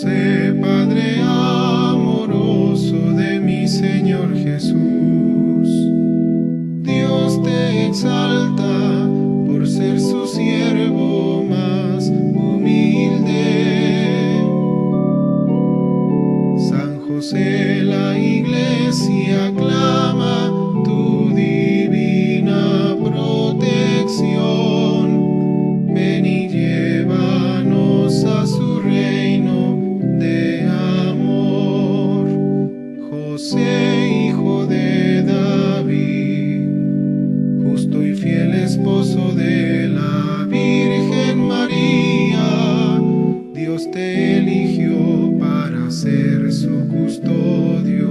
José, Padre amoroso de mi Señor Jesús, Dios te exalta por ser su siervo más humilde. San José, la Iglesia clama tu divina protección. Ven y llévanos a su reino de amor. José, hijo de David, justo y fiel esposo de la Virgen María, Dios te eligió para ser su custodio.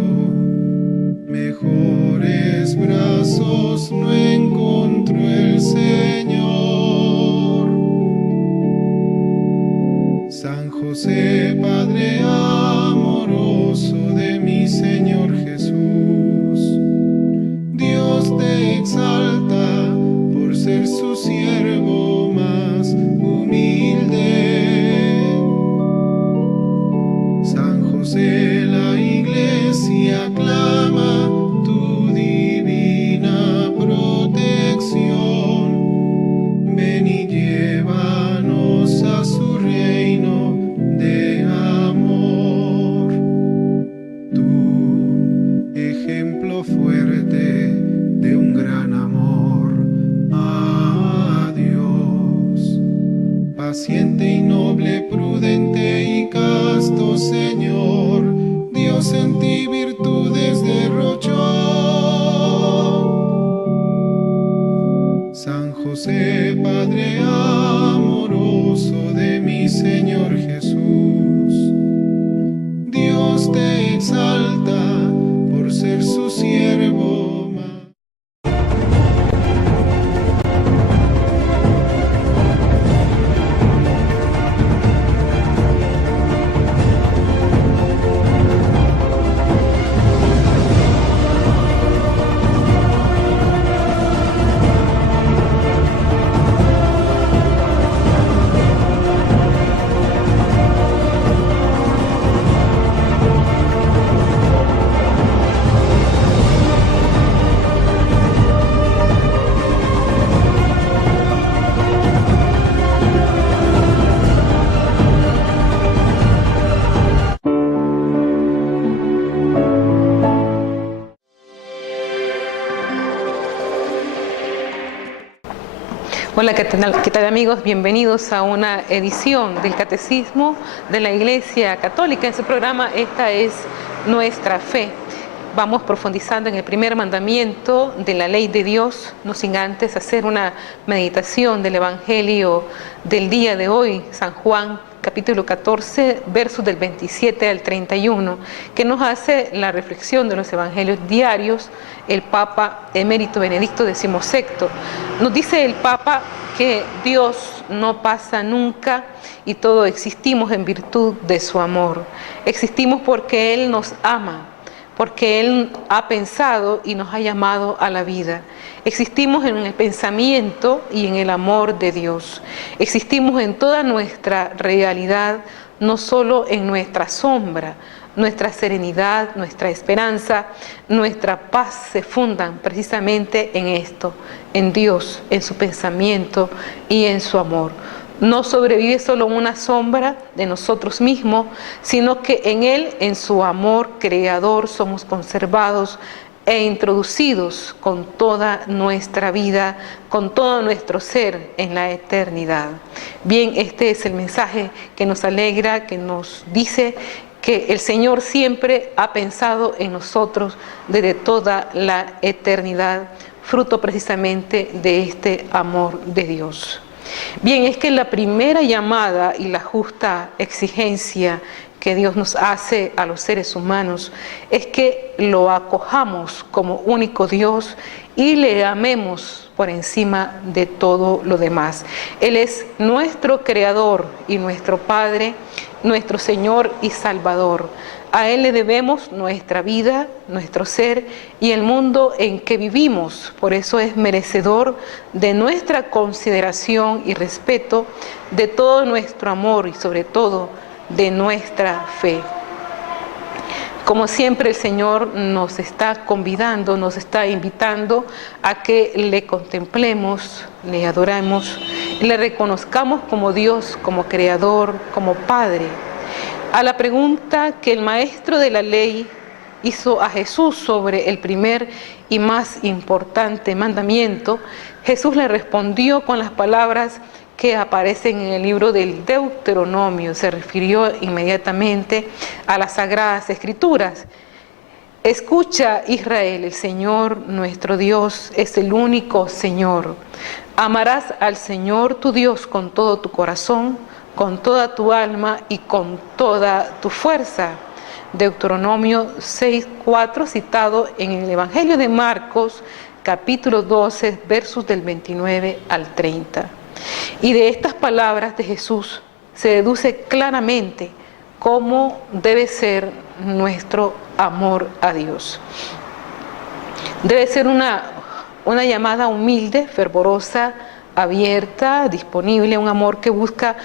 Mejores brazos no encontró el Señor. San José, Padre amoroso de mi Señor Jesús, Dios te exalta por ser su siervo más humilde. San José, la Iglesia clama tu divina protección. Ven y llévanos a su reino de amor. Tu ejemplo fuerte de un gran amor a Dios, paciente y noble, prudente y casto Señor, Dios en ti virtudes derrochó. San José, Padre amoroso de mi Señor Jesús, Dios te exalta por ser su siervo más. Hola, ¿qué tal amigos? Bienvenidos a una edición del Catecismo de la Iglesia Católica. En su programa Esta es Nuestra Fe. Vamos profundizando en el primer mandamiento de la ley de Dios, no sin antes hacer una meditación del Evangelio del día de hoy, San Juan, capítulo 14, versos del 27 al 31, que nos hace la reflexión de los evangelios diarios el Papa Emérito Benedicto XVI. Nos dice el Papa que Dios no pasa nunca y todo existimos en virtud de su amor. Existimos porque Él nos ama, porque Él ha pensado y nos ha llamado a la vida. Existimos en el pensamiento y en el amor de Dios. Existimos en toda nuestra realidad, no solo en nuestra sombra. Nuestra serenidad, nuestra esperanza, nuestra paz se fundan precisamente en esto, en Dios, en su pensamiento y en su amor. No sobrevive solo una sombra de nosotros mismos, sino que en Él, en su amor creador, somos conservados e introducidos con toda nuestra vida, con todo nuestro ser en la eternidad. Bien, este es el mensaje que nos alegra, que nos dice que el Señor siempre ha pensado en nosotros desde toda la eternidad, fruto precisamente de este amor de Dios. Bien, es que la primera llamada y la justa exigencia que Dios nos hace a los seres humanos es que lo acojamos como único Dios y le amemos por encima de todo lo demás. Él es nuestro Creador y nuestro Padre, nuestro Señor y Salvador. A Él le debemos nuestra vida, nuestro ser y el mundo en que vivimos. Por eso es merecedor de nuestra consideración y respeto, de todo nuestro amor y sobre todo de nuestra fe. Como siempre, el Señor nos está convidando, nos está invitando a que le contemplemos, le adoremos, le reconozcamos como Dios, como Creador, como Padre. A la pregunta que el maestro de la ley hizo a Jesús sobre el primer y más importante mandamiento, Jesús le respondió con las palabras que aparecen en el libro del Deuteronomio. Se refirió inmediatamente a las Sagradas Escrituras. Escucha, Israel, el Señor nuestro Dios es el único Señor. Amarás al Señor tu Dios con todo tu corazón, con toda tu alma y con toda tu fuerza. Deuteronomio 6:4, citado en el Evangelio de Marcos, capítulo 12, versos del 29 al 30. Y de estas palabras de Jesús se deduce claramente cómo debe ser nuestro amor a Dios. Debe ser una llamada humilde, fervorosa, abierta, disponible, un amor que busca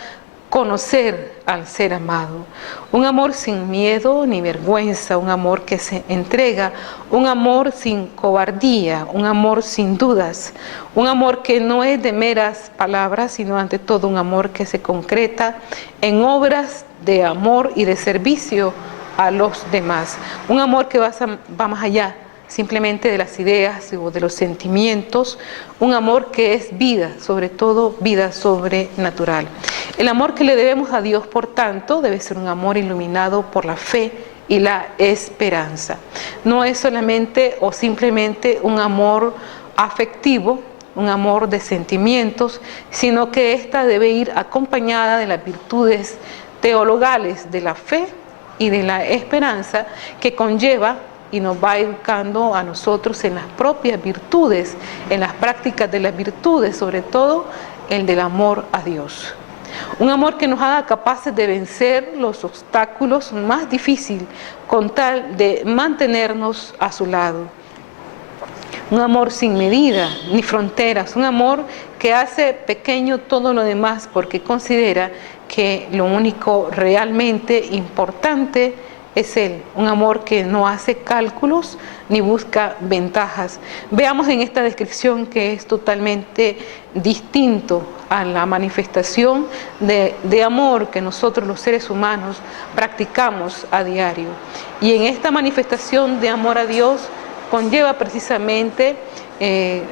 conocer al ser amado, un amor sin miedo ni vergüenza, un amor que se entrega, un amor sin cobardía, un amor sin dudas, un amor que no es de meras palabras, sino ante todo un amor que se concreta en obras de amor y de servicio a los demás, un amor que va más allá simplemente de las ideas o de los sentimientos, un amor que es vida, sobre todo vida sobrenatural. El amor que le debemos a Dios, por tanto, debe ser un amor iluminado por la fe y la esperanza. No es solamente o simplemente un amor afectivo, un amor de sentimientos, sino que ésta debe ir acompañada de las virtudes teologales de la fe y de la esperanza que conlleva y nos va educando a nosotros en las propias virtudes, en las prácticas de las virtudes, sobre todo el del amor a Dios. Un amor que nos haga capaces de vencer los obstáculos más difíciles con tal de mantenernos a su lado. Un amor sin medida ni fronteras, un amor que hace pequeño todo lo demás porque considera que lo único realmente importante es Él, un amor que no hace cálculos ni busca ventajas. Veamos en esta descripción que es totalmente distinto a la manifestación de amor que nosotros los seres humanos practicamos a diario. Y en esta manifestación de amor a Dios conlleva precisamente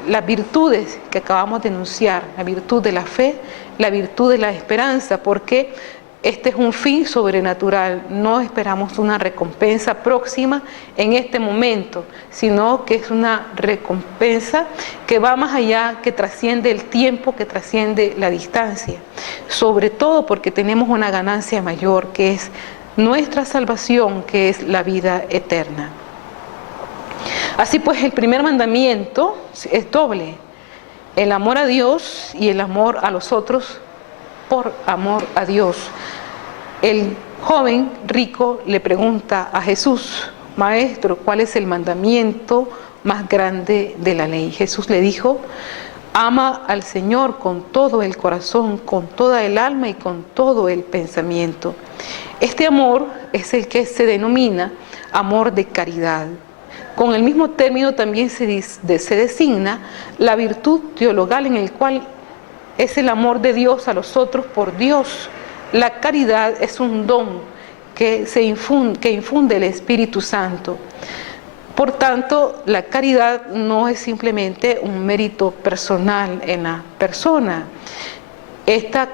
las virtudes que acabamos de enunciar, la virtud de la fe, la virtud de la esperanza, porque este es un fin sobrenatural, no esperamos una recompensa próxima en este momento, sino que es una recompensa que va más allá, que trasciende el tiempo, que trasciende la distancia, sobre todo porque tenemos una ganancia mayor, que es nuestra salvación, que es la vida eterna. Así pues, el primer mandamiento es doble, el amor a Dios y el amor a los otros por amor a Dios. El joven rico le pregunta a Jesús: Maestro, ¿cuál es el mandamiento más grande de la ley? Jesús le dijo: ama al Señor con todo el corazón, con toda el alma y con todo el pensamiento. Este amor es el que se denomina amor de caridad. Con el mismo término también se designa la virtud teologal en el cual es el amor de Dios a los otros por Dios. La caridad es un don que infunde el Espíritu Santo. Por tanto, la caridad no es simplemente un mérito personal en la persona. Esta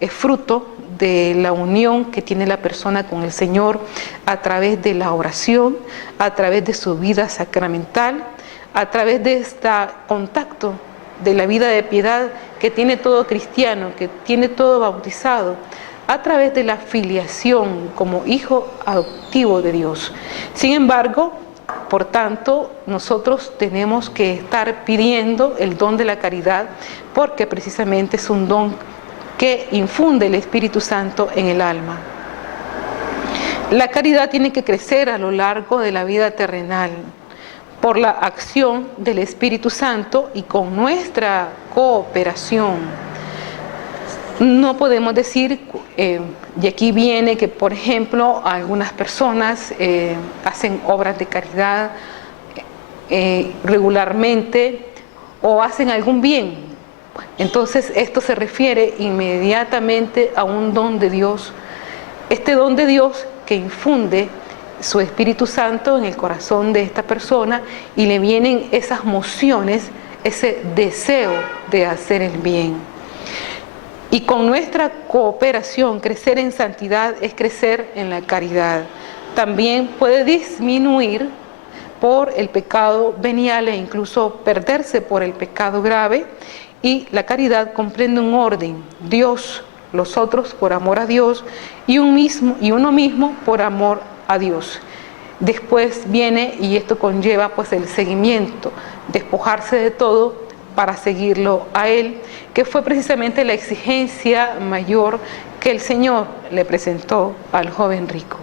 es fruto de la unión que tiene la persona con el Señor a través de la oración, a través de su vida sacramental, a través de este contacto de la vida de piedad que tiene todo cristiano, que tiene todo bautizado, a través de la filiación como hijo adoptivo de Dios. Sin embargo, por tanto, nosotros tenemos que estar pidiendo el don de la caridad, porque precisamente es un don que infunde el Espíritu Santo en el alma. La caridad tiene que crecer a lo largo de la vida terrenal por la acción del Espíritu Santo y con nuestra cooperación. No podemos decir, y aquí viene que, por ejemplo, algunas personas hacen obras de caridad regularmente o hacen algún bien. Entonces esto se refiere inmediatamente a un don de Dios. Este don de Dios que infunde su Espíritu Santo en el corazón de esta persona y le vienen esas mociones, ese deseo de hacer el bien. Y con nuestra cooperación, crecer en santidad es crecer en la caridad. También puede disminuir por el pecado venial e incluso perderse por el pecado grave. Y la caridad comprende un orden: Dios, los otros por amor a Dios y uno mismo por amor a Dios. Después viene, y esto conlleva pues el seguimiento, despojarse de todo para seguirlo a Él, que fue precisamente la exigencia mayor que el Señor le presentó al joven rico.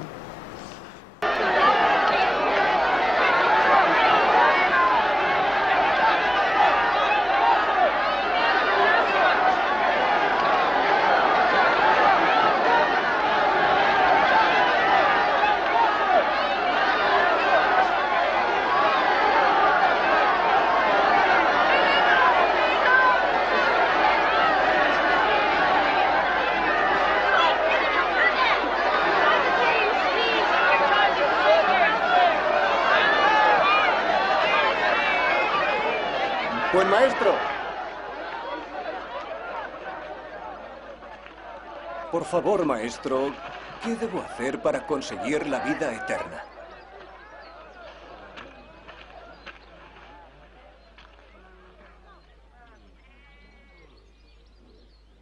Buen maestro. Por favor, maestro, ¿qué debo hacer para conseguir la vida eterna?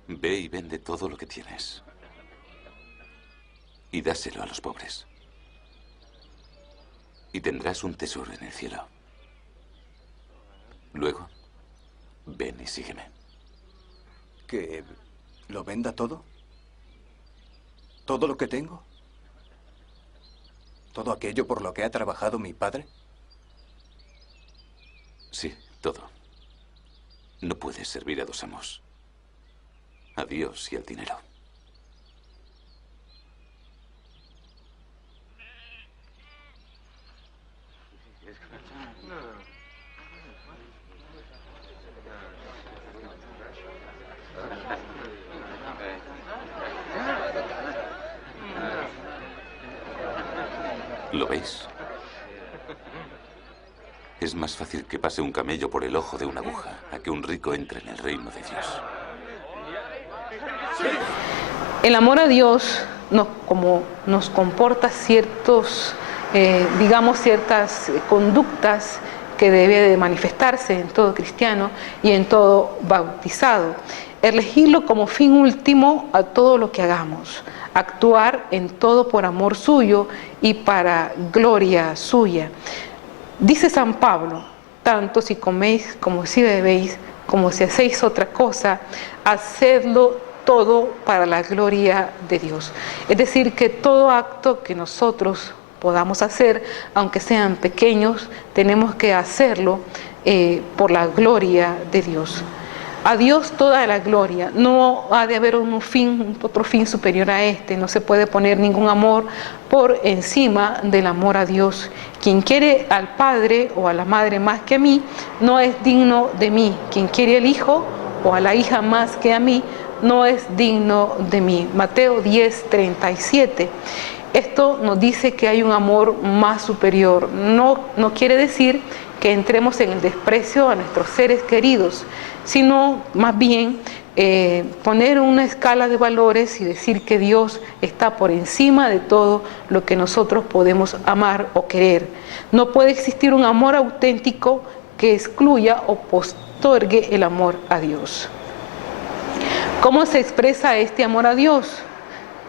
Ve y vende todo lo que tienes. Y dáselo a los pobres. Y tendrás un tesoro en el cielo. Luego, ven y sígueme. ¿Que lo venda todo? ¿Todo lo que tengo? ¿Todo aquello por lo que ha trabajado mi padre? Sí, todo. No puedes servir a dos amos. A Dios y al dinero. ¿Lo veis? Es más fácil que pase un camello por el ojo de una aguja a que un rico entre en el reino de Dios. El amor a Dios como nos comporta ciertas conductas que debe de manifestarse en todo cristiano y en todo bautizado. Elegirlo como fin último a todo lo que hagamos. Actuar en todo por amor suyo y para gloria suya. Dice San Pablo: tanto si coméis como si bebéis, como si hacéis otra cosa, hacedlo todo para la gloria de Dios. Es decir, que todo acto que nosotros podamos hacer, aunque sean pequeños, tenemos que hacerlo por la gloria de Dios. A Dios toda la gloria. No ha de haber otro fin superior a este. No se puede poner ningún amor por encima del amor a Dios. Quien quiere al Padre o a la Madre más que a mí, no es digno de mí. Quien quiere al Hijo o a la hija más que a mí, no es digno de mí. Mateo 10:37. Esto nos dice que hay un amor más superior. No quiere decir que entremos en el desprecio a nuestros seres queridos, sino más bien poner una escala de valores y decir que Dios está por encima de todo lo que nosotros podemos amar o querer. No puede existir un amor auténtico que excluya o postergue el amor a Dios. ¿Cómo se expresa este amor a Dios?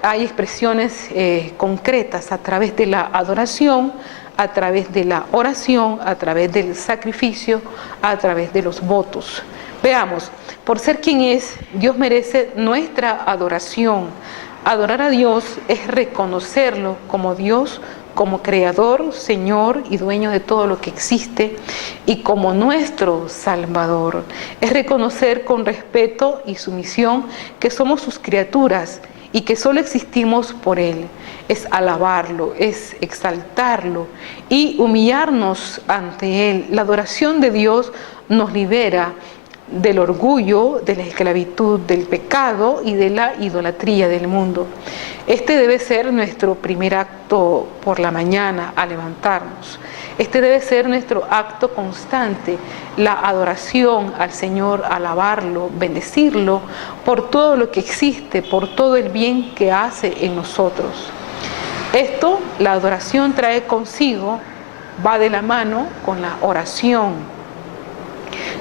Hay expresiones concretas a través de la adoración, a través de la oración, a través del sacrificio, a través de los votos. Veamos, por ser quien es, Dios merece nuestra adoración. Adorar a Dios es reconocerlo como Dios como Creador, Señor y Dueño de todo lo que existe, y como nuestro Salvador. Es reconocer con respeto y sumisión que somos sus criaturas y que solo existimos por Él. Es alabarlo, es exaltarlo y humillarnos ante Él. La adoración de Dios nos libera del orgullo, de la esclavitud, del pecado y de la idolatría del mundo. Este debe ser nuestro primer acto por la mañana al levantarnos. Este debe ser nuestro acto constante, la adoración al Señor, alabarlo, bendecirlo por todo lo que existe, por todo el bien que hace en nosotros. Esto, la adoración trae consigo, va de la mano con la oración.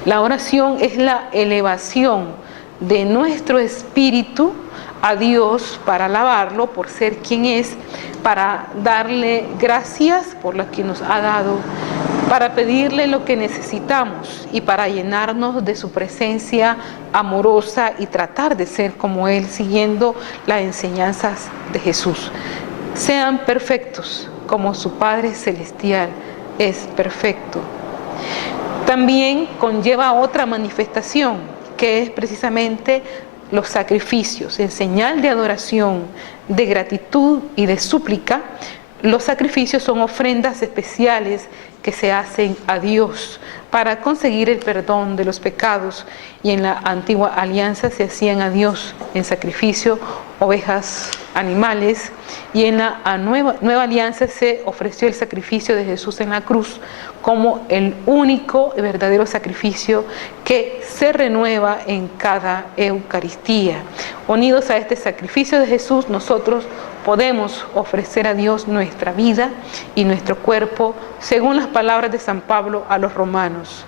La oración es la elevación de nuestro espíritu a Dios para alabarlo por ser quien es, para darle gracias por lo que nos ha dado, para pedirle lo que necesitamos y para llenarnos de su presencia amorosa y tratar de ser como Él, siguiendo las enseñanzas de Jesús. Sean perfectos como su Padre Celestial es perfecto. También conlleva otra manifestación, que es precisamente los sacrificios. En señal de adoración, de gratitud y de súplica, los sacrificios son ofrendas especiales que se hacen a Dios para conseguir el perdón de los pecados, y en la antigua alianza se hacían a Dios en sacrificio ovejas, animales, y en la nueva alianza se ofreció el sacrificio de Jesús en la cruz como el único y verdadero sacrificio que se renueva en cada Eucaristía. Unidos a este sacrificio de Jesús, nosotros podemos ofrecer a Dios nuestra vida y nuestro cuerpo, según las palabras de San Pablo a los romanos.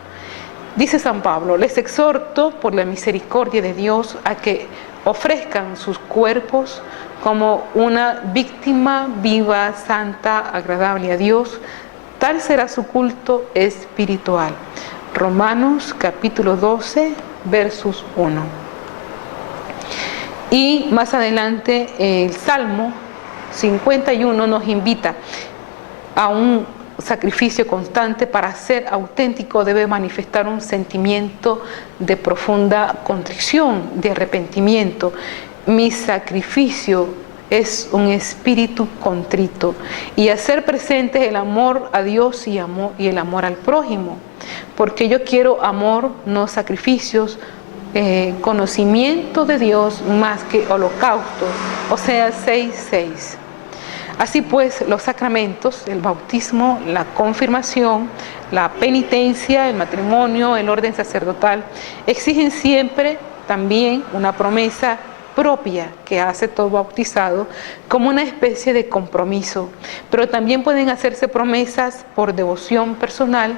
Dice San Pablo: les exhorto por la misericordia de Dios a que ofrezcan sus cuerpos como una víctima viva, santa, agradable a Dios. Tal será su culto espiritual. Romanos capítulo 12, versos 1. Y más adelante el Salmo 51 nos invita a un sacrificio constante. Para ser auténtico debe manifestar un sentimiento de profunda contrición, de arrepentimiento. Mi sacrificio es un espíritu contrito, y hacer presente el amor a Dios y el amor al prójimo, porque yo quiero amor, no sacrificios, conocimiento de Dios más que holocausto, Oseas 6:6. Así pues, los sacramentos, el bautismo, la confirmación, la penitencia, el matrimonio, el orden sacerdotal, exigen siempre también una promesa propia que hace todo bautizado, como una especie de compromiso. Pero también pueden hacerse promesas por devoción personal.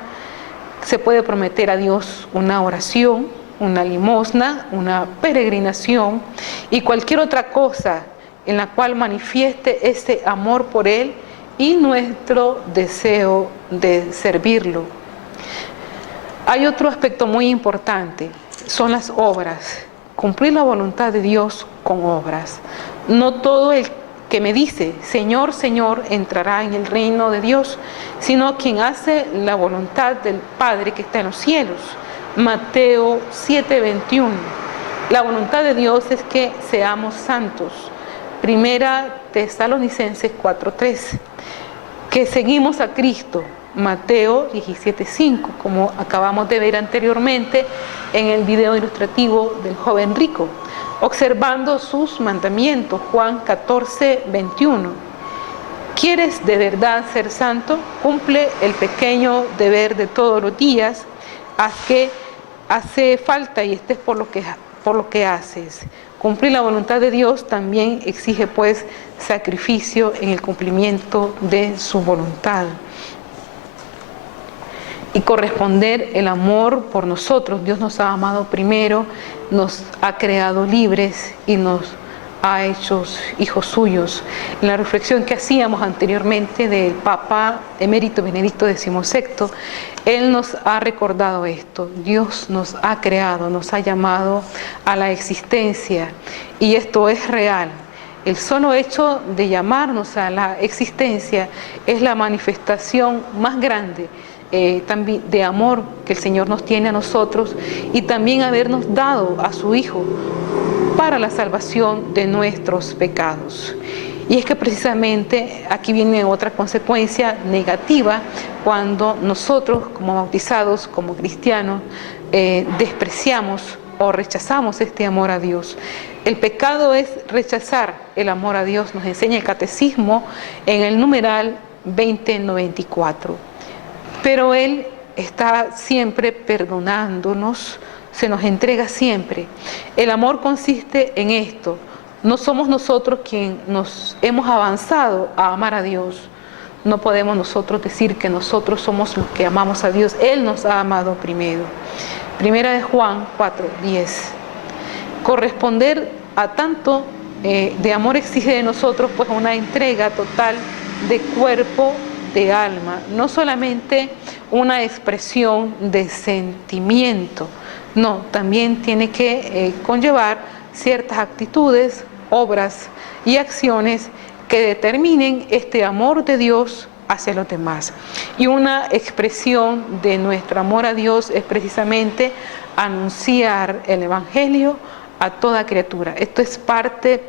Se puede prometer a Dios una oración, una limosna, una peregrinación y cualquier otra cosa en la cual manifieste ese amor por Él y nuestro deseo de servirlo. Hay otro aspecto muy importante, son las obras. Cumplir la voluntad de Dios con obras. No todo el que me dice Señor, Señor entrará en el reino de Dios, sino quien hace la voluntad del Padre que está en los cielos. Mateo 7:21. La voluntad de Dios es que seamos santos. Primera Tesalonicenses 4:3. Que seguimos a Cristo. Mateo 17:5, como acabamos de ver anteriormente en el video ilustrativo del joven rico, observando sus mandamientos. Juan 14:21. ¿Quieres de verdad ser santo? Cumple el pequeño deber de todos los días, haz que hace falta y estés por lo que haces. Cumplir la voluntad de Dios también exige pues sacrificio en el cumplimiento de su voluntad. Y corresponder el amor por nosotros. Dios nos ha amado primero, nos ha creado libres y nos ha hecho hijos suyos. En la reflexión que hacíamos anteriormente del Papa Emérito Benedicto XVI, él nos ha recordado esto. Dios nos ha creado, nos ha llamado a la existencia, y esto es real. El solo hecho de llamarnos a la existencia es la manifestación más grande también de amor que el Señor nos tiene a nosotros, y también habernos dado a su Hijo para la salvación de nuestros pecados. Y es que precisamente aquí viene otra consecuencia negativa cuando nosotros, como bautizados, como cristianos, despreciamos o rechazamos este amor a Dios. El pecado es rechazar el amor a Dios, nos enseña el Catecismo en el numeral 2094. Pero Él está siempre perdonándonos, se nos entrega siempre. El amor consiste en esto. No somos nosotros quienes nos hemos avanzado a amar a Dios. No podemos nosotros decir que nosotros somos los que amamos a Dios. Él nos ha amado primero. Primera de Juan 4:10. Corresponder a tanto de amor exige de nosotros pues una entrega total de cuerpo, de alma. No solamente una expresión de sentimiento. No, también tiene que conllevar ciertas actitudes, obras y acciones que determinen este amor de Dios hacia los demás. Y una expresión de nuestro amor a Dios es precisamente anunciar el Evangelio a toda criatura. Esto es parte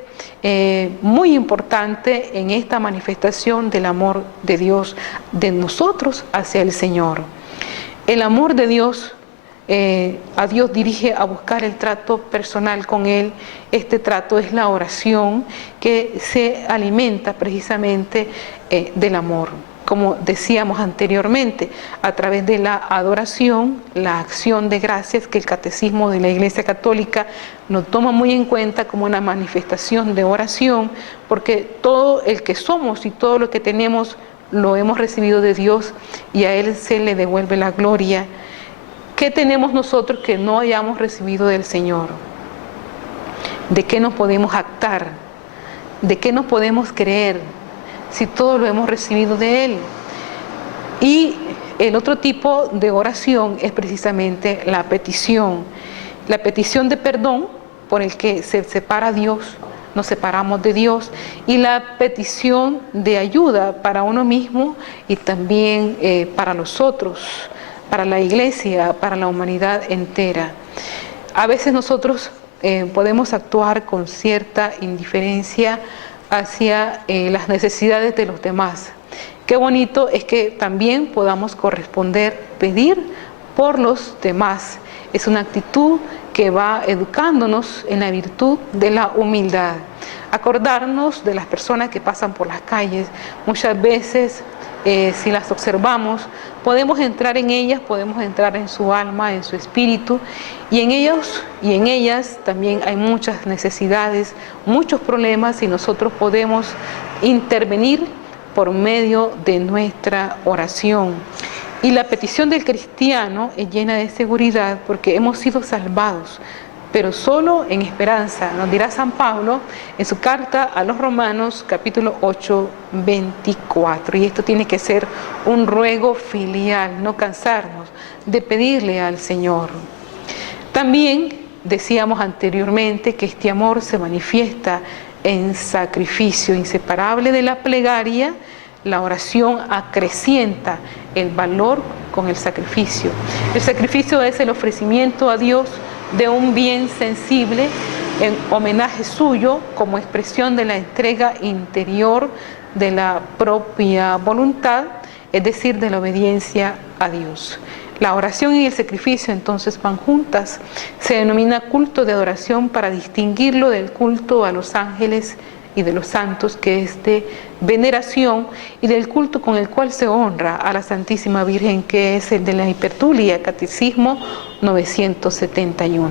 muy importante en esta manifestación del amor de Dios, de nosotros hacia el Señor. El amor de Dios a Dios dirige a buscar el trato personal con Él. Este trato es la oración que se alimenta precisamente del amor. Como decíamos anteriormente, a través de la adoración, la acción de gracias que el Catecismo de la Iglesia Católica nos toma muy en cuenta como una manifestación de oración, porque todo el que somos y todo lo que tenemos lo hemos recibido de Dios y a Él se le devuelve la gloria. ¿Qué tenemos nosotros que no hayamos recibido del Señor? ¿De qué nos podemos jactar? ¿De qué nos podemos creer si todo lo hemos recibido de Él? Y el otro tipo de oración es precisamente la petición de perdón por el que se separa Dios, nos separamos de Dios, y la petición de ayuda para uno mismo y también para los otros, para la iglesia, para la humanidad entera. A veces nosotros podemos actuar con cierta indiferencia hacia las necesidades de los demás. Qué bonito es que también podamos corresponder, pedir por los demás. Es una actitud que va educándonos en la virtud de la humildad. Acordarnos de las personas que pasan por las calles. Muchas veces, si las observamos, podemos entrar en ellas, podemos entrar en su alma, en su espíritu, y en ellos y en ellas también hay muchas necesidades, muchos problemas, y nosotros podemos intervenir por medio de nuestra oración. Y la petición del cristiano es llena de seguridad porque hemos sido salvados, pero solo en esperanza, nos dirá San Pablo en su carta a los Romanos, capítulo 8, 24. Y esto tiene que ser un ruego filial, no cansarnos de pedirle al Señor. También decíamos anteriormente que este amor se manifiesta en sacrificio, inseparable de la plegaria. La oración acrecienta el valor con el sacrificio. El sacrificio es el ofrecimiento a Dios de un bien sensible en homenaje suyo, como expresión de la entrega interior de la propia voluntad, es decir, de la obediencia a Dios. La oración y el sacrificio entonces van juntas. Se denomina culto de adoración para distinguirlo del culto a los ángeles y de los santos, que es de veneración, y del culto con el cual se honra a la Santísima Virgen, que es el de la Hipertulia, Catecismo 971.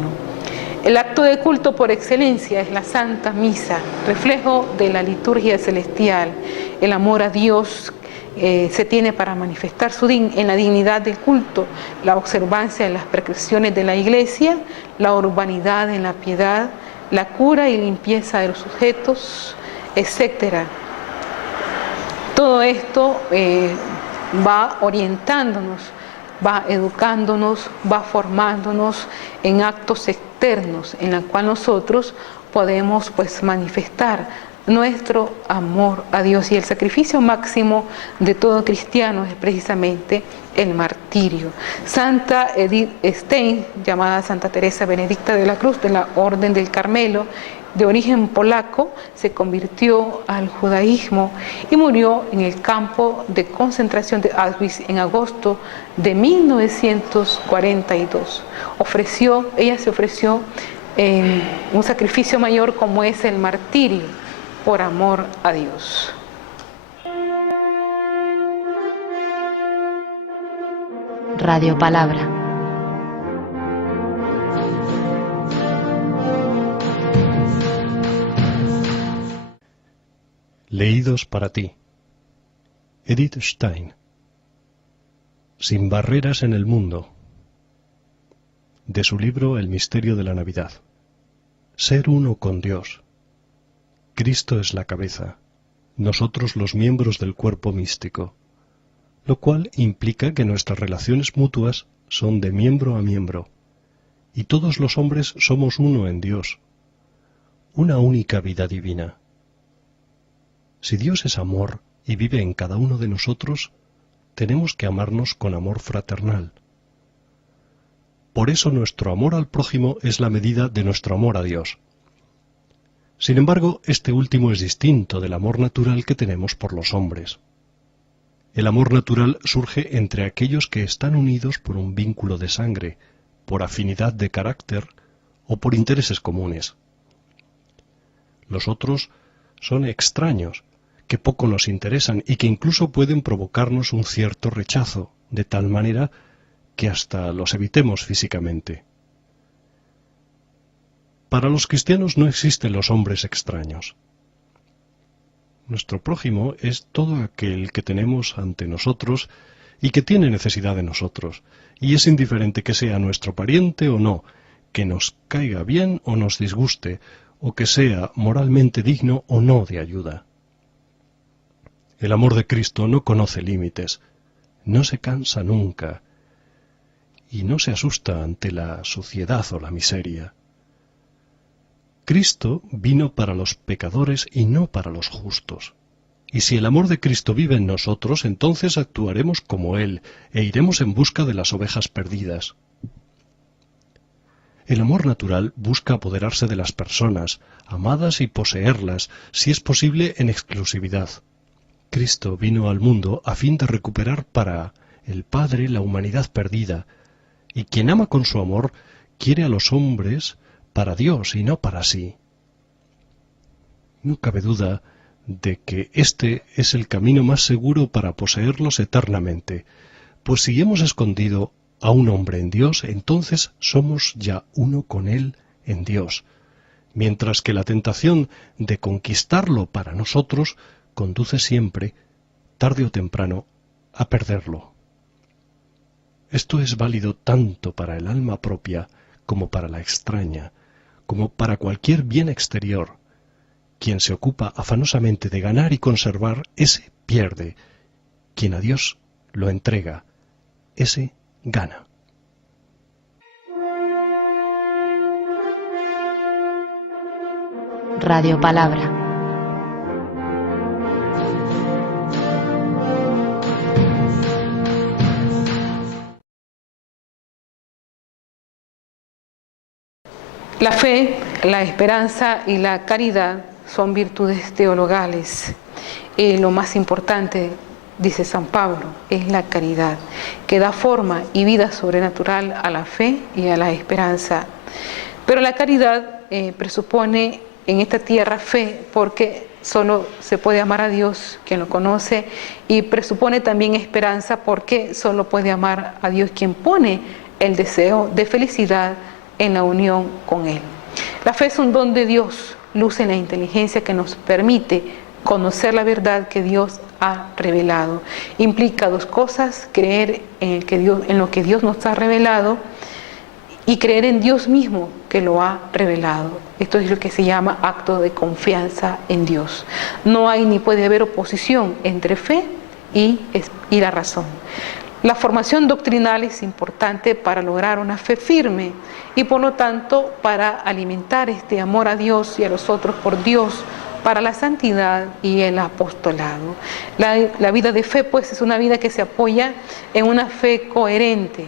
El acto de culto por excelencia es la Santa Misa, reflejo de la liturgia celestial. El amor a Dios se tiene para manifestar en la dignidad del culto, la observancia de las prescripciones de la Iglesia, la urbanidad en la piedad, la cura y limpieza de los sujetos, etc. Todo esto va orientándonos, va educándonos, va formándonos en actos externos, en los cuales nosotros podemos manifestar nuestro amor a Dios. Y el sacrificio máximo de todo cristiano es precisamente el martirio. Santa Edith Stein, llamada Santa Teresa Benedicta de la Cruz de la Orden del Carmelo, de origen polaco, se convirtió al judaísmo y murió en el campo de concentración de Auschwitz en agosto de 1942. Ella se ofreció en un sacrificio mayor como es el martirio por amor a Dios. Radio Palabra. Leídos para ti. Edith Stein. Sin barreras en el mundo. De su libro El misterio de la Navidad. Ser uno con Dios. Cristo es la cabeza, nosotros los miembros del cuerpo místico, lo cual implica que nuestras relaciones mutuas son de miembro a miembro, y todos los hombres somos uno en Dios, una única vida divina. Si Dios es amor y vive en cada uno de nosotros, tenemos que amarnos con amor fraternal. Por eso nuestro amor al prójimo es la medida de nuestro amor a Dios. Sin embargo, este último es distinto del amor natural que tenemos por los hombres. El amor natural surge entre aquellos que están unidos por un vínculo de sangre, por afinidad de carácter o por intereses comunes. Los otros son extraños, que poco nos interesan y que incluso pueden provocarnos un cierto rechazo, de tal manera que hasta los evitemos físicamente. Para los cristianos no existen los hombres extraños. Nuestro prójimo es todo aquel que tenemos ante nosotros y que tiene necesidad de nosotros, y es indiferente que sea nuestro pariente o no, que nos caiga bien o nos disguste, o que sea moralmente digno o no de ayuda. El amor de Cristo no conoce límites, no se cansa nunca y no se asusta ante la suciedad o la miseria. Cristo vino para los pecadores y no para los justos. Y si el amor de Cristo vive en nosotros, entonces actuaremos como Él e iremos en busca de las ovejas perdidas. El amor natural busca apoderarse de las personas, amadas y poseerlas, si es posible en exclusividad. Cristo vino al mundo a fin de recuperar para el Padre la humanidad perdida, y quien ama con su amor quiere a los hombres para Dios y no para sí. No cabe duda de que este es el camino más seguro para poseerlos eternamente, pues si hemos escondido a un hombre en Dios, entonces somos ya uno con Él en Dios, mientras que la tentación de conquistarlo para nosotros conduce siempre, tarde o temprano, a perderlo. Esto es válido tanto para el alma propia como para la extraña, como para cualquier bien exterior. Quien se ocupa afanosamente de ganar y conservar, ese pierde. Quien a Dios lo entrega, ese gana. Radio Palabra. La fe, la esperanza y la caridad son virtudes teologales. Lo más importante, dice San Pablo, es la caridad, que da forma y vida sobrenatural a la fe y a la esperanza. Pero la caridad presupone en esta tierra fe, porque solo se puede amar a Dios quien lo conoce, y presupone también esperanza, porque solo puede amar a Dios quien pone el deseo de felicidad en la unión con Él. La fe es un don de Dios, luz en la inteligencia que nos permite conocer la verdad que Dios ha revelado. Implica dos cosas: creer en lo que Dios nos ha revelado y creer en Dios mismo que lo ha revelado. Esto es lo que se llama acto de confianza en Dios. No hay ni puede haber oposición entre fe y la razón. La formación doctrinal es importante para lograr una fe firme y por lo tanto para alimentar este amor a Dios y a los otros por Dios para la santidad y el apostolado. La vida de fe, pues, es una vida que se apoya en una fe coherente.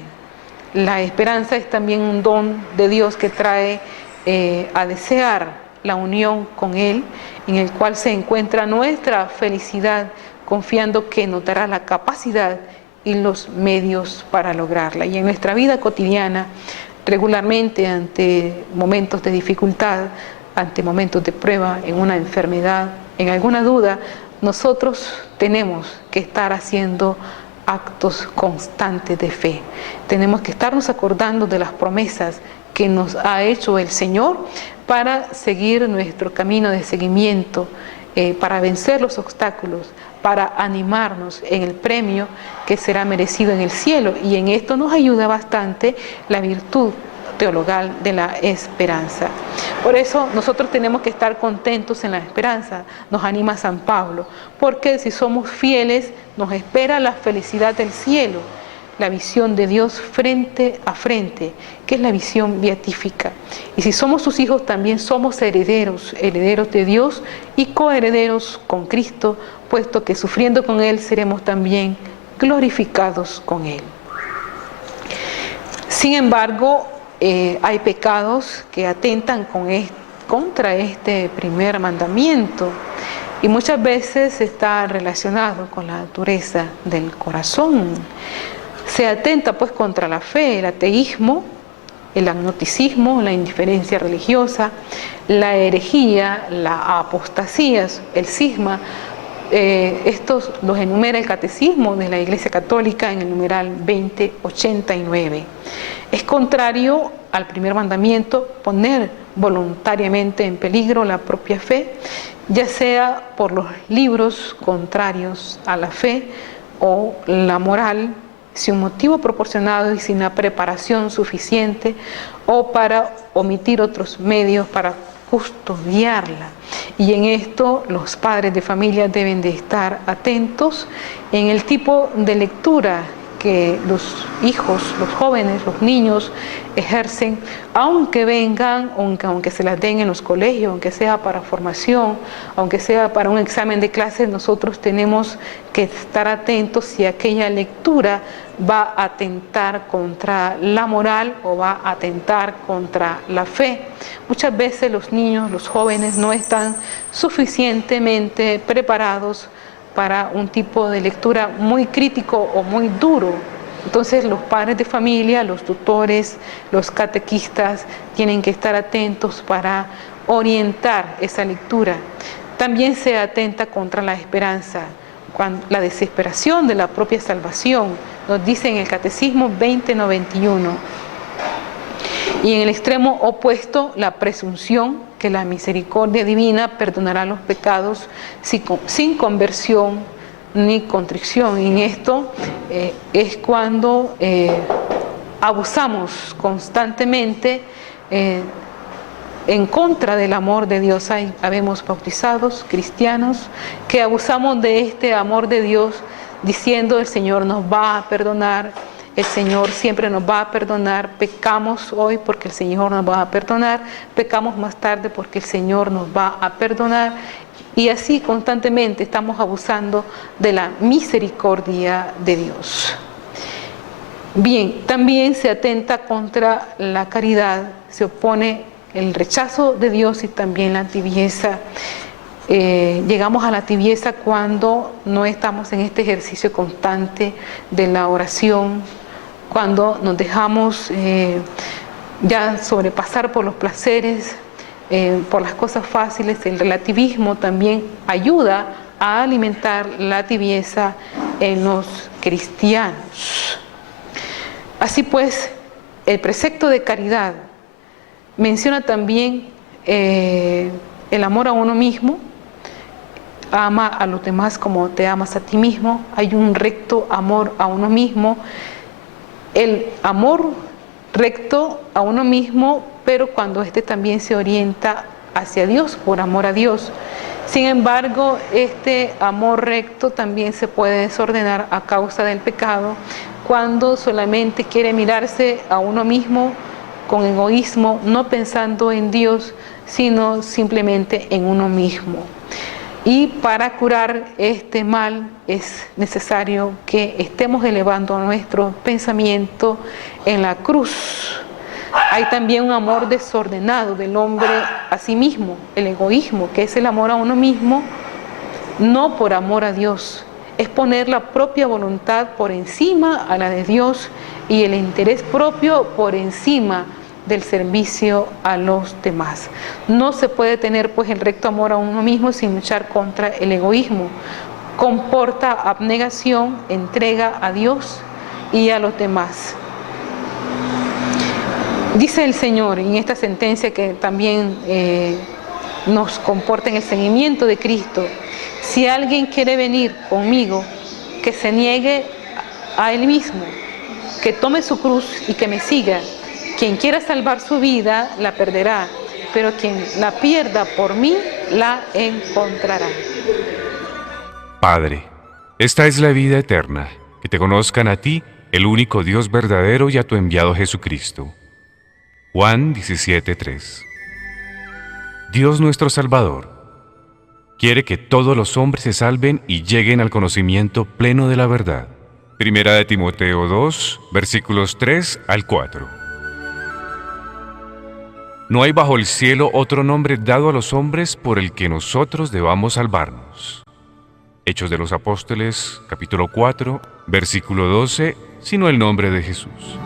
La esperanza es también un don de Dios que trae a desear la unión con Él, en el cual se encuentra nuestra felicidad, confiando que nos dará la capacidad y los medios para lograrla. Y en nuestra vida cotidiana, regularmente ante momentos de dificultad, ante momentos de prueba, en una enfermedad, en alguna duda, nosotros tenemos que estar haciendo actos constantes de fe. Tenemos que estarnos acordando de las promesas que nos ha hecho el Señor para seguir nuestro camino de seguimiento, para vencer los obstáculos, para animarnos en el premio que será merecido en el cielo. Y en esto nos ayuda bastante la virtud teologal de la esperanza. Por eso nosotros tenemos que estar contentos en la esperanza, nos anima San Pablo, porque si somos fieles nos espera la felicidad del cielo, la visión de Dios frente a frente, que es la visión beatífica. Y si somos sus hijos también somos herederos, herederos de Dios y coherederos con Cristo, puesto que sufriendo con Él seremos también glorificados con Él. Sin embargo, hay pecados que atentan contra este primer mandamiento y muchas veces está relacionado con la dureza del corazón. Se atenta pues contra la fe, el ateísmo, el agnosticismo, la indiferencia religiosa, la herejía, la apostasía, el cisma. Estos los enumera el Catecismo de la Iglesia Católica en el numeral 2089. Es contrario al primer mandamiento poner voluntariamente en peligro la propia fe, ya sea por los libros contrarios a la fe o la moral, sin motivo proporcionado y sin la preparación suficiente, o para omitir otros medios para custodiarla. Y en esto los padres de familia deben de estar atentos en el tipo de lectura que los hijos, los jóvenes, los niños ejercen, aunque vengan, aunque se las den en los colegios, aunque sea para formación, aunque sea para un examen de clases, nosotros tenemos que estar atentos si aquella lectura va a atentar contra la moral o va a atentar contra la fe. Muchas veces los niños, los jóvenes no están suficientemente preparados para un tipo de lectura muy crítico o muy duro. Entonces los padres de familia, los tutores, los catequistas tienen que estar atentos para orientar esa lectura. También se atenta contra la esperanza, la desesperación de la propia salvación, nos dice en el Catecismo 2091. Y en el extremo opuesto, la presunción que la misericordia divina perdonará los pecados sin conversión ni contrición. Y en esto es cuando abusamos constantemente en contra del amor de Dios. Habemos bautizados, cristianos, que abusamos de este amor de Dios diciendo el Señor nos va a perdonar, el Señor siempre nos va a perdonar, pecamos hoy porque el Señor nos va a perdonar, pecamos más tarde porque el Señor nos va a perdonar, y así constantemente estamos abusando de la misericordia de Dios. Bien, también se atenta contra la caridad, se opone el rechazo de Dios y también la tibieza. Llegamos a la tibieza cuando no estamos en este ejercicio constante de la oración, cuando nos dejamos ya sobrepasar por los placeres, por las cosas fáciles. El relativismo también ayuda a alimentar la tibieza en los cristianos. Así pues, el precepto de caridad menciona también el amor a uno mismo. Ama a los demás como te amas a ti mismo. Hay un recto amor a uno mismo. El amor recto a uno mismo, pero cuando este también se orienta hacia Dios, por amor a Dios. Sin embargo, este amor recto también se puede desordenar a causa del pecado, cuando solamente quiere mirarse a uno mismo con egoísmo, no pensando en Dios, sino simplemente en uno mismo. Y para curar este mal es necesario que estemos elevando nuestro pensamiento en la cruz. Hay también un amor desordenado del hombre a sí mismo, el egoísmo, que es el amor a uno mismo, no por amor a Dios. Es poner la propia voluntad por encima a la de Dios y el interés propio por encima del servicio a los demás. No se puede tener pues el recto amor a uno mismo sin luchar contra el egoísmo. Comporta abnegación, entrega a Dios y a los demás. Dice el Señor en esta sentencia que también nos comporta en el seguimiento de Cristo: si alguien quiere venir conmigo, que se niegue a él mismo, que tome su cruz y que me siga. Quien quiera salvar su vida, la perderá, pero quien la pierda por mí, la encontrará. Padre, esta es la vida eterna, que te conozcan a ti, el único Dios verdadero, y a tu enviado Jesucristo. Juan 17:3. Dios nuestro Salvador quiere que todos los hombres se salven y lleguen al conocimiento pleno de la verdad. Primera de Timoteo 2, versículos 3 al 4. No hay bajo el cielo otro nombre dado a los hombres por el que nosotros debamos salvarnos. Hechos de los Apóstoles, capítulo 4, versículo 12, sino el nombre de Jesús.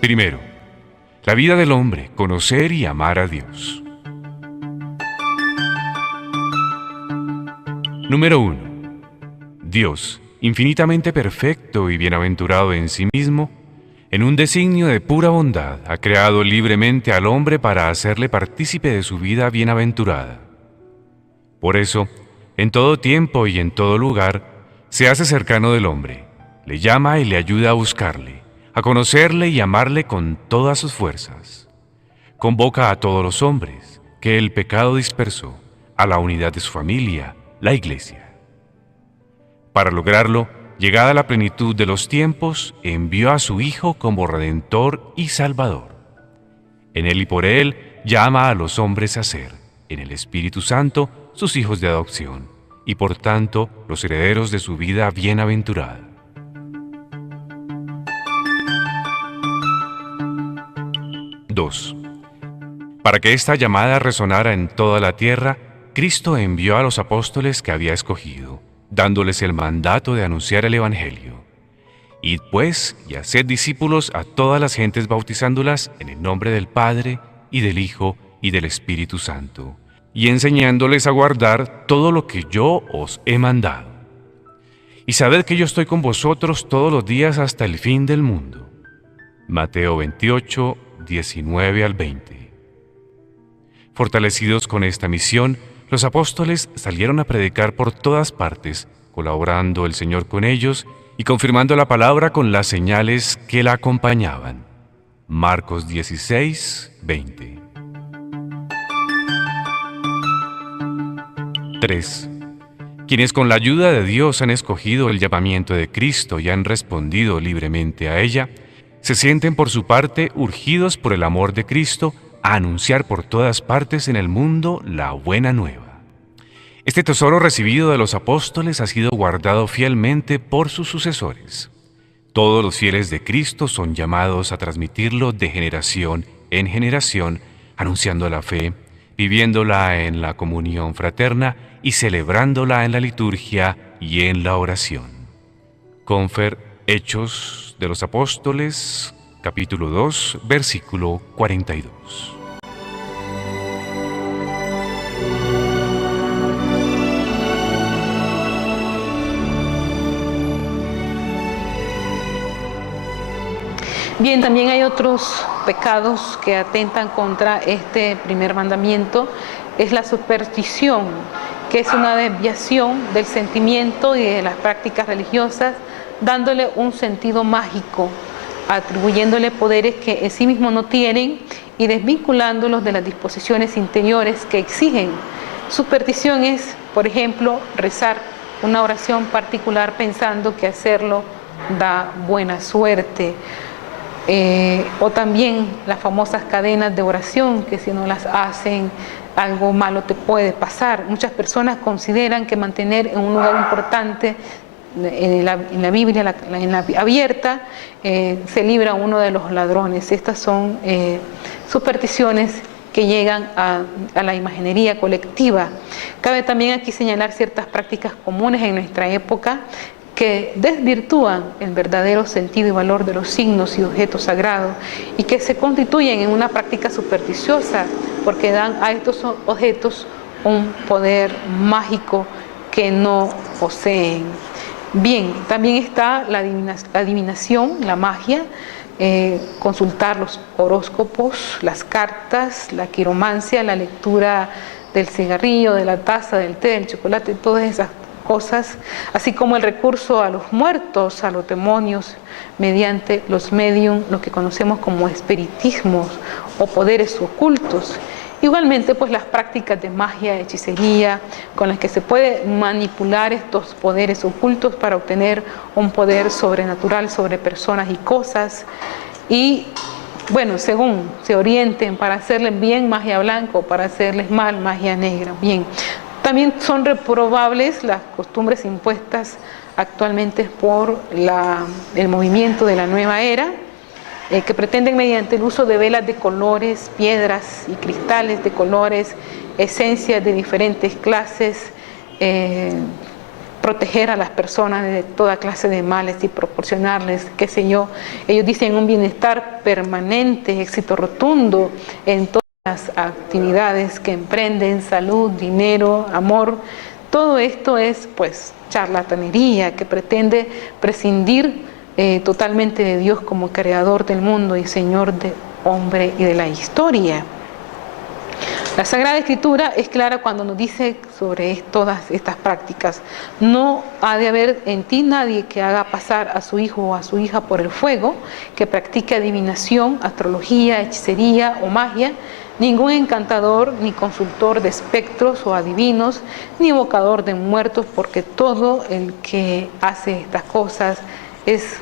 Primero, la vida del hombre, conocer y amar a Dios. Número 1. Dios, infinitamente perfecto y bienaventurado en sí mismo, en un designio de pura bondad, ha creado libremente al hombre para hacerle partícipe de su vida bienaventurada. Por eso, en todo tiempo y en todo lugar, se hace cercano del hombre, le llama y le ayuda a buscarle, a conocerle y amarle con todas sus fuerzas. Convoca a todos los hombres que el pecado dispersó a la unidad de su familia, la Iglesia. Para lograrlo, llegada la plenitud de los tiempos, envió a su Hijo como Redentor y Salvador. En él y por él llama a los hombres a ser, en el Espíritu Santo, sus hijos de adopción, y por tanto los herederos de su vida bienaventurada. Para que esta llamada resonara en toda la tierra, Cristo envió a los apóstoles que había escogido, dándoles el mandato de anunciar el Evangelio. Id pues y haced discípulos a todas las gentes, bautizándolas en el nombre del Padre, y del Hijo, y del Espíritu Santo, y enseñándoles a guardar todo lo que yo os he mandado. Y sabed que yo estoy con vosotros todos los días hasta el fin del mundo. Mateo 28, 19 al 20. Fortalecidos con esta misión, los apóstoles salieron a predicar por todas partes, colaborando el Señor con ellos y confirmando la palabra con las señales que la acompañaban. Marcos 16, 20. 3. Quienes con la ayuda de Dios han escogido el llamamiento de Cristo y han respondido libremente a ella, se sienten por su parte urgidos por el amor de Cristo a anunciar por todas partes en el mundo la buena nueva. Este tesoro recibido de los apóstoles ha sido guardado fielmente por sus sucesores. Todos los fieles de Cristo son llamados a transmitirlo de generación en generación, anunciando la fe, viviéndola en la comunión fraterna y celebrándola en la liturgia y en la oración. Confer Hechos de los Apóstoles, capítulo 2, versículo 42. Bien, también hay otros pecados que atentan contra este primer mandamiento. Es la superstición, que es una desviación del sentimiento y de las prácticas religiosas, dándole un sentido mágico, atribuyéndole poderes que en sí mismos no tienen y desvinculándolos de las disposiciones interiores que exigen. Superstición es, por ejemplo, rezar una oración particular pensando que hacerlo da buena suerte. o también las famosas cadenas de oración, que si no las hacen, algo malo te puede pasar. Muchas personas consideran que mantener en un lugar importante en la Biblia, en la abierta, se libra uno de los ladrones. Estas son supersticiones que llegan a la imaginería colectiva. Cabe también aquí señalar ciertas prácticas comunes en nuestra época que desvirtúan el verdadero sentido y valor de los signos y objetos sagrados y que se constituyen en una práctica supersticiosa porque dan a estos objetos un poder mágico que no poseen. Bien, también está la adivinación, la magia, consultar los horóscopos, las cartas, la quiromancia, la lectura del cigarrillo, de la taza, del té, del chocolate, todas esas cosas, así como el recurso a los muertos, a los demonios, mediante los medium, lo que conocemos como espiritismos o poderes ocultos. Igualmente, pues las prácticas de magia, hechicería, con las que se puede manipular estos poderes ocultos para obtener un poder sobrenatural sobre personas y cosas. Y bueno, según se orienten para hacerles bien magia blanca o para hacerles mal magia negra. Bien. También son reprobables las costumbres impuestas actualmente por el movimiento de la nueva era, que pretenden mediante el uso de velas de colores, piedras y cristales de colores, esencias de diferentes clases, proteger a las personas de toda clase de males y proporcionarles, qué sé yo, ellos dicen un bienestar permanente, éxito rotundo en todo las actividades que emprenden, salud, dinero, amor. Todo esto es pues charlatanería que pretende prescindir totalmente de Dios como creador del mundo y Señor del hombre y de la historia. La Sagrada Escritura es clara cuando nos dice sobre todas estas prácticas. No ha de haber en ti nadie que haga pasar a su hijo o a su hija por el fuego, que practique adivinación, astrología, hechicería o magia, ningún encantador, ni consultor de espectros o adivinos, ni evocador de muertos, porque todo el que hace estas cosas es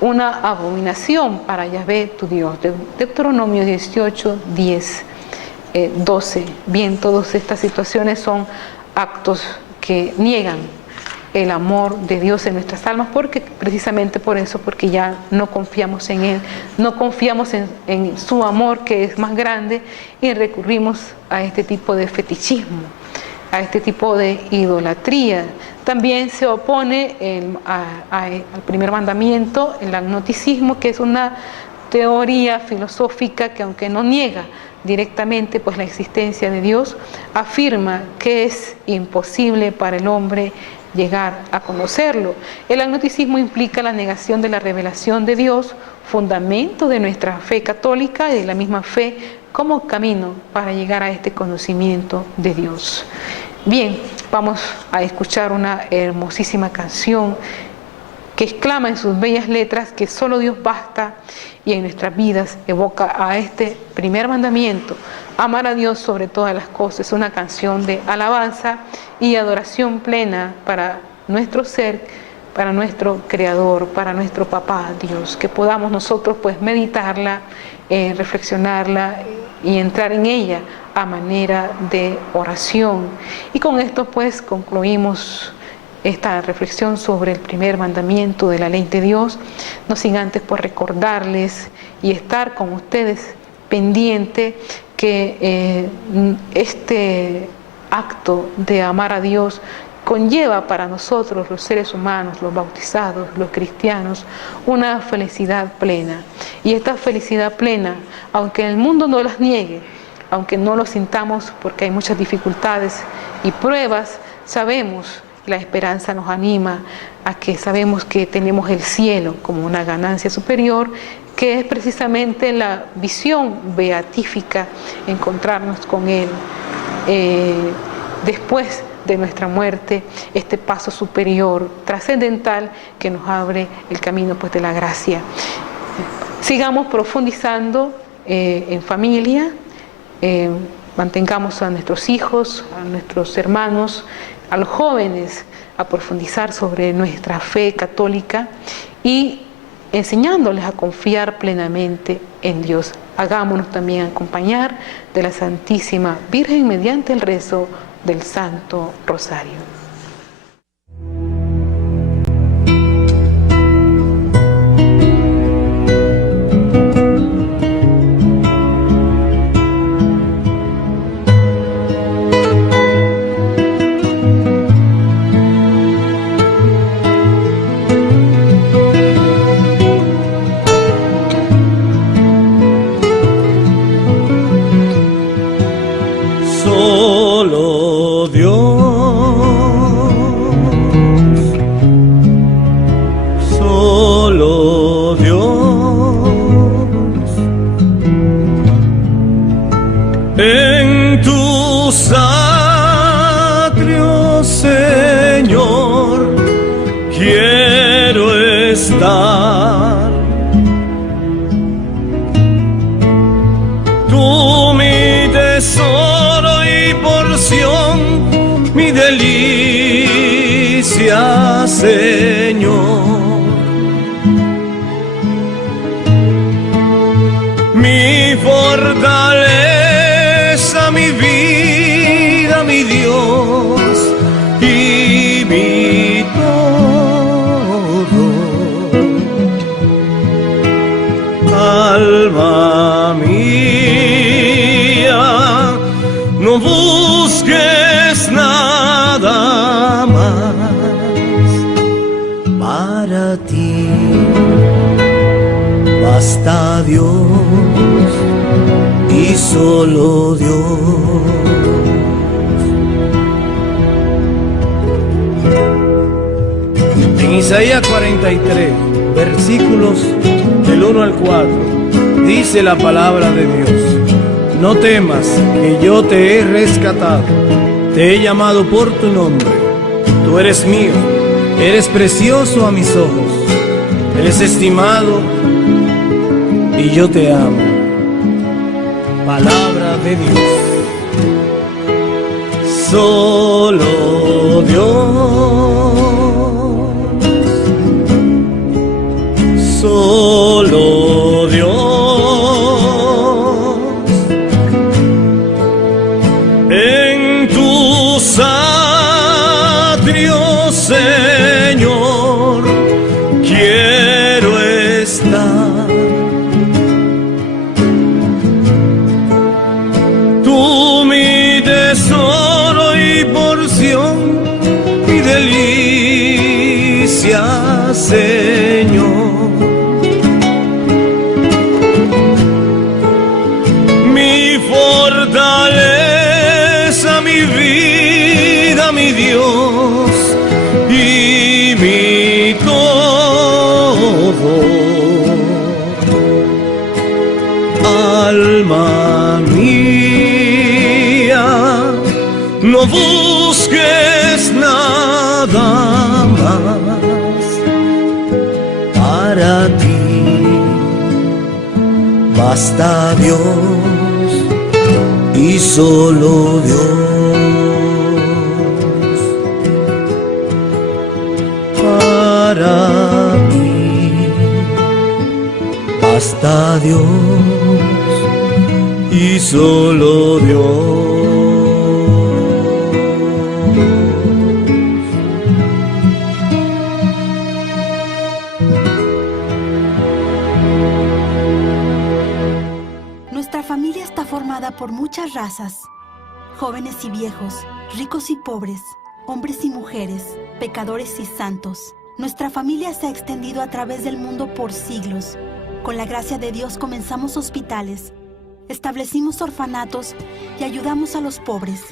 una abominación para Yahvé tu Dios. Deuteronomio 18, 10, 12. Bien, todas estas situaciones son actos que niegan el amor de Dios en nuestras almas, porque precisamente por eso, porque ya no confiamos en Él, no confiamos en su amor que es más grande y recurrimos a este tipo de fetichismo, a este tipo de idolatría. También se opone al primer mandamiento, el agnosticismo, que es una teoría filosófica que, aunque no niega directamente pues la existencia de Dios, afirma que es imposible para el hombre llegar a conocerlo. El agnosticismo implica la negación de la revelación de Dios, fundamento de nuestra fe católica y de la misma fe como camino para llegar a este conocimiento de Dios. Bien, vamos a escuchar una hermosísima canción que exclama en sus bellas letras que solo Dios basta, y en nuestras vidas evoca a este primer mandamiento: amar a Dios sobre todas las cosas. Es una canción de alabanza y adoración plena para nuestro ser, para nuestro Creador, para nuestro Papá Dios, que podamos nosotros pues meditarla, reflexionarla y entrar en ella a manera de oración. Y con esto pues concluimos esta reflexión sobre el primer mandamiento de la ley de Dios, no sin antes pues recordarles y estar con ustedes pendiente que este acto de amar a Dios conlleva para nosotros los seres humanos, los bautizados, los cristianos, una felicidad plena. Y esta felicidad plena, aunque el mundo no las niegue, aunque no lo sintamos porque hay muchas dificultades y pruebas, sabemos, la esperanza nos anima a que sabemos que tenemos el cielo como una ganancia superior, que es precisamente la visión beatífica, encontrarnos con Él después de nuestra muerte, este paso superior, trascendental, que nos abre el camino pues de la gracia. Sigamos profundizando en familia, mantengamos a nuestros hijos, a nuestros hermanos, a los jóvenes a profundizar sobre nuestra fe católica y enseñándoles a confiar plenamente en Dios. Hagámonos también acompañar de la Santísima Virgen mediante el rezo del Santo Rosario. Solo Dios, en tus atrios, Señor, quiero estar. Tú mi tesoro y porción, mi delicia, Señor. Mi fortaleza, mi vida, mi Dios y mi todo. Alma mía, no busques nada más. Para ti basta Dios y solo Dios. En Isaías 43, versículos del 1 al 4, dice la palabra de Dios: no temas, que yo te he rescatado, te he llamado por tu nombre, tú eres mío, eres precioso a mis ojos, eres estimado y yo te amo. Palabra de Dios. Solo Dios, solo Dios, en tus atrios, Señor, quiero estar. Tú mi tesoro y porción, mi delicia, Señor. Mi fortaleza, mi vida, mi Dios y mi todo. Alma mía, no busques nada más. Para ti basta Dios y solo Dios. Para ti basta Dios y solo Dios. Nuestra familia está formada por muchas razas, jóvenes y viejos, ricos y pobres, hombres y mujeres, pecadores y santos. Nuestra familia se ha extendido a través del mundo por siglos. Con la gracia de Dios comenzamos hospitales, establecimos orfanatos y ayudamos a los pobres.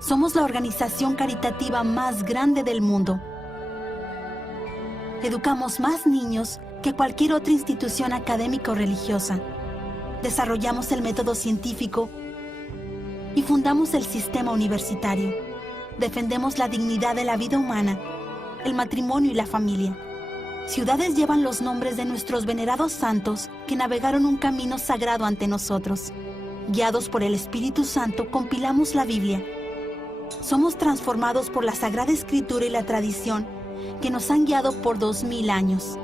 Somos la organización caritativa más grande del mundo. Educamos más niños que cualquier otra institución académica o religiosa. Desarrollamos el método científico y fundamos el sistema universitario. Defendemos la dignidad de la vida humana, el matrimonio y la familia. Ciudades llevan los nombres de nuestros venerados santos que navegaron un camino sagrado ante nosotros. Guiados por el Espíritu Santo, compilamos la Biblia. Somos transformados por la Sagrada Escritura y la tradición que nos han guiado por 2000 años.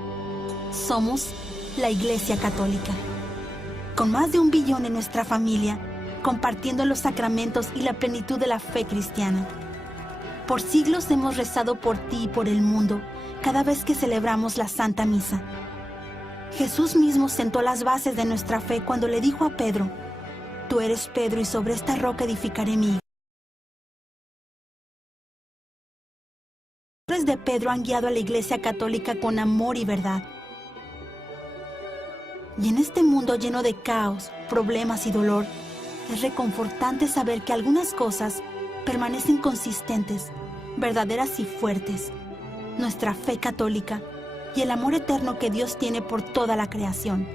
Somos la Iglesia Católica. Con más de 1 billón en nuestra familia, compartiendo los sacramentos y la plenitud de la fe cristiana. Por siglos hemos rezado por ti y por el mundo cada vez que celebramos la Santa Misa. Jesús mismo sentó las bases de nuestra fe cuando le dijo a Pedro: tú eres Pedro y sobre esta roca edificaré mi iglesia. Los de Pedro han guiado a la Iglesia Católica con amor y verdad. Y en este mundo lleno de caos, problemas y dolor, es reconfortante saber que algunas cosas permanecen consistentes, verdaderas y fuertes. Nuestra fe católica y el amor eterno que Dios tiene por toda la creación.